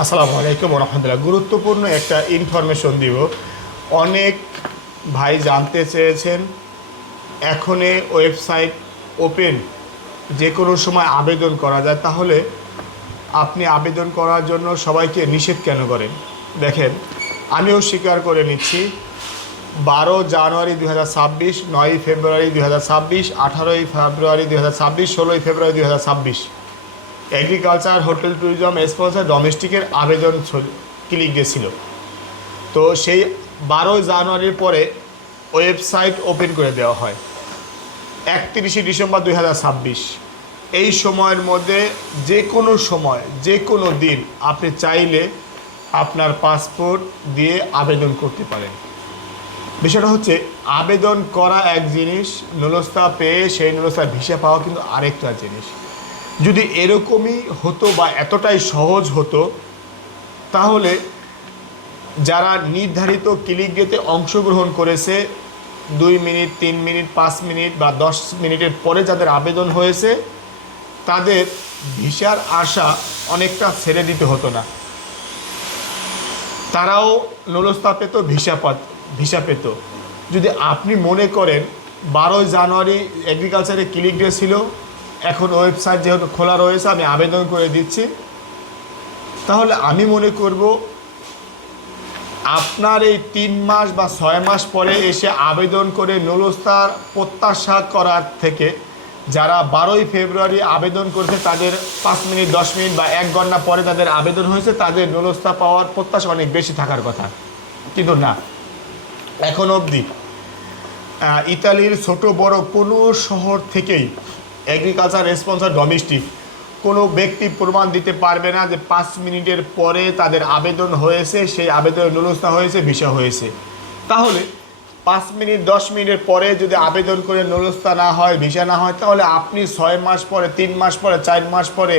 আসসালামু আলাইকুম রহমতুল্লাহ। গুরুত্বপূর্ণ একটা ইনফরমেশন দিব। অনেক ভাই জানতে চেয়েছেন, এখনই ওয়েবসাইট ওপেন, যে কোনো সময় আবেদন করা যায়, তাহলে আপনি আবেদন করার জন্য সবাইকে নিষেধ কেন করেন? দেখেন, আমিও স্বীকার করে নিচ্ছি, 12 জানুয়ারি 2026, 9 ফেব্রুয়ারি 2026, 18 ফেব্রুয়ারি 2026, 16 ফেব্রুয়ারি 2026 এগ্রিকালচার, হোটেল, ট্যুরিজম, স্পন্সর, ডোমেস্টিকের আবেদন ক্লিক গেছিল। তো সেই 12 জানুয়ারির পরে ওয়েবসাইট ওপেন করে দেওয়া হয় 31 ডিসেম্বর 2026। এই সময়ের মধ্যে যে কোনো সময়, যে কোনো দিন আপনি চাইলে আপনার পাসপোর্ট দিয়ে আবেদন করতে পারেন। বিষয়টা হচ্ছে, আবেদন করা এক জিনিস, নুলস্তা পেয়ে সেই নুলস্তা ভিসা পাওয়া কিন্তু আরেকটা জিনিস। যদি এরকমই হতো বা এতটাই সহজ হতো, তাহলে যারা নির্ধারিত ক্লিক গেতে অংশগ্রহণ করেছে 2 মিনিট, 3 মিনিট, 5 মিনিট বা 10 মিনিটের পরে যাদের আবেদন হয়েছে, তাদের ভিসার আশা অনেকটা ছেড়ে দিতে হতো না। তারাও নুলস্তা পেত, ভিসা পেত। যদি আপনি মনে করেন 12 জানুয়ারি এগ্রিকালচারে ক্লিক ডে ছিল, এখন ওয়েবসাইট যেহেতু খোলা রয়েছে আমি আবেদন করে দিচ্ছি, তাহলে আমি মনে করব আপনার এই 3 মাস বা 6 মাস পরে এসে আবেদন করে নুলস্তার প্রত্যাশা করার থেকে যারা 12 ফেব্রুয়ারি আবেদন করছে, তাদের 5 মিনিট, 10 মিনিট বা 1 ঘন্টা পরে তাদের আবেদন হয়েছে, তাদের নুলস্তা পাওয়ার প্রত্যাশা অনেক বেশি থাকার কথা। কিন্তু না, এখন অবধি ইতালির ছোট বড় কোনো শহর থেকেই এগ্রিকালচার, স্পন্সর, ডোমেস্টিক কোনো ব্যক্তি প্রমাণ দিতে পারবে না যে 5 মিনিটের পরে তাদের আবেদন হয়েছে, সেই আবেদনের নুলস্তা হয়েছে, ভিসা হয়েছে। তাহলে 5 মিনিট, 10 মিনিটের পরে যদি আবেদন করে নুলস্তা না হয়, ভিসা না হয়, তাহলে আপনি 6 মাস পরে, 3 মাস পরে, 4 মাস পরে,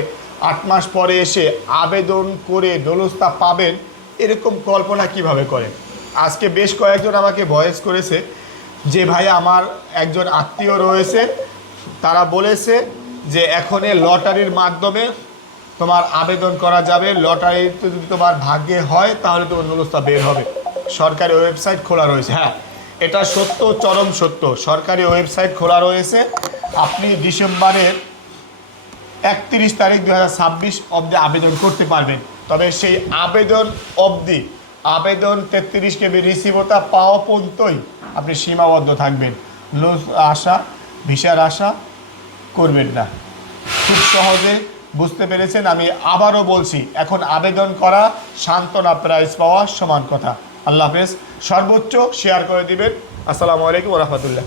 8 মাস পরে এসে আবেদন করে নুলস্তা পাবেন, এরকম কল্পনা কিভাবে করেন? আজকে বেশ কয়েকজন আমাকে ভয়েস করেছে যে ভাই, আমার একজন আত্মীয় রয়েছে, তারা বলেছে যে এখনই লটারির মাধ্যমে তোমার আবেদন করা যাবে, লটারিতে যদি তোমার ভাগ্যে হয় তাহলে তোমার নুলস্তা বের হবে। সরকারি ওয়েবসাইট খোলা রয়েছে। হ্যাঁ, এটা সত্য, চরম সত্য। সরকারি ওয়েবসাইট খোলা রয়েছে। আপনি ডিসেম্বরের 31 তারিখ 2026 অবধি আবেদন করতে পারবেন। তবে সেই আবেদন অবধি, আবেদন 33 কেবি রিসিভতা পাওয়া পর্যন্তই আপনি সীমাবদ্ধ থাকবেন। ভিসার আশা করবেন না। খুব সহজে বুঝতে পেরেছেন। আমি আবারও বলছি, এখন আবেদন করা সান্ত্বনা প্রাইজ পাওয়া সমান কথা। আল্লাহ হাফেজ। সর্বোচ্চ শেয়ার করে দিবেন। আসসালামু আলাইকুম রহমতুল্লাহ।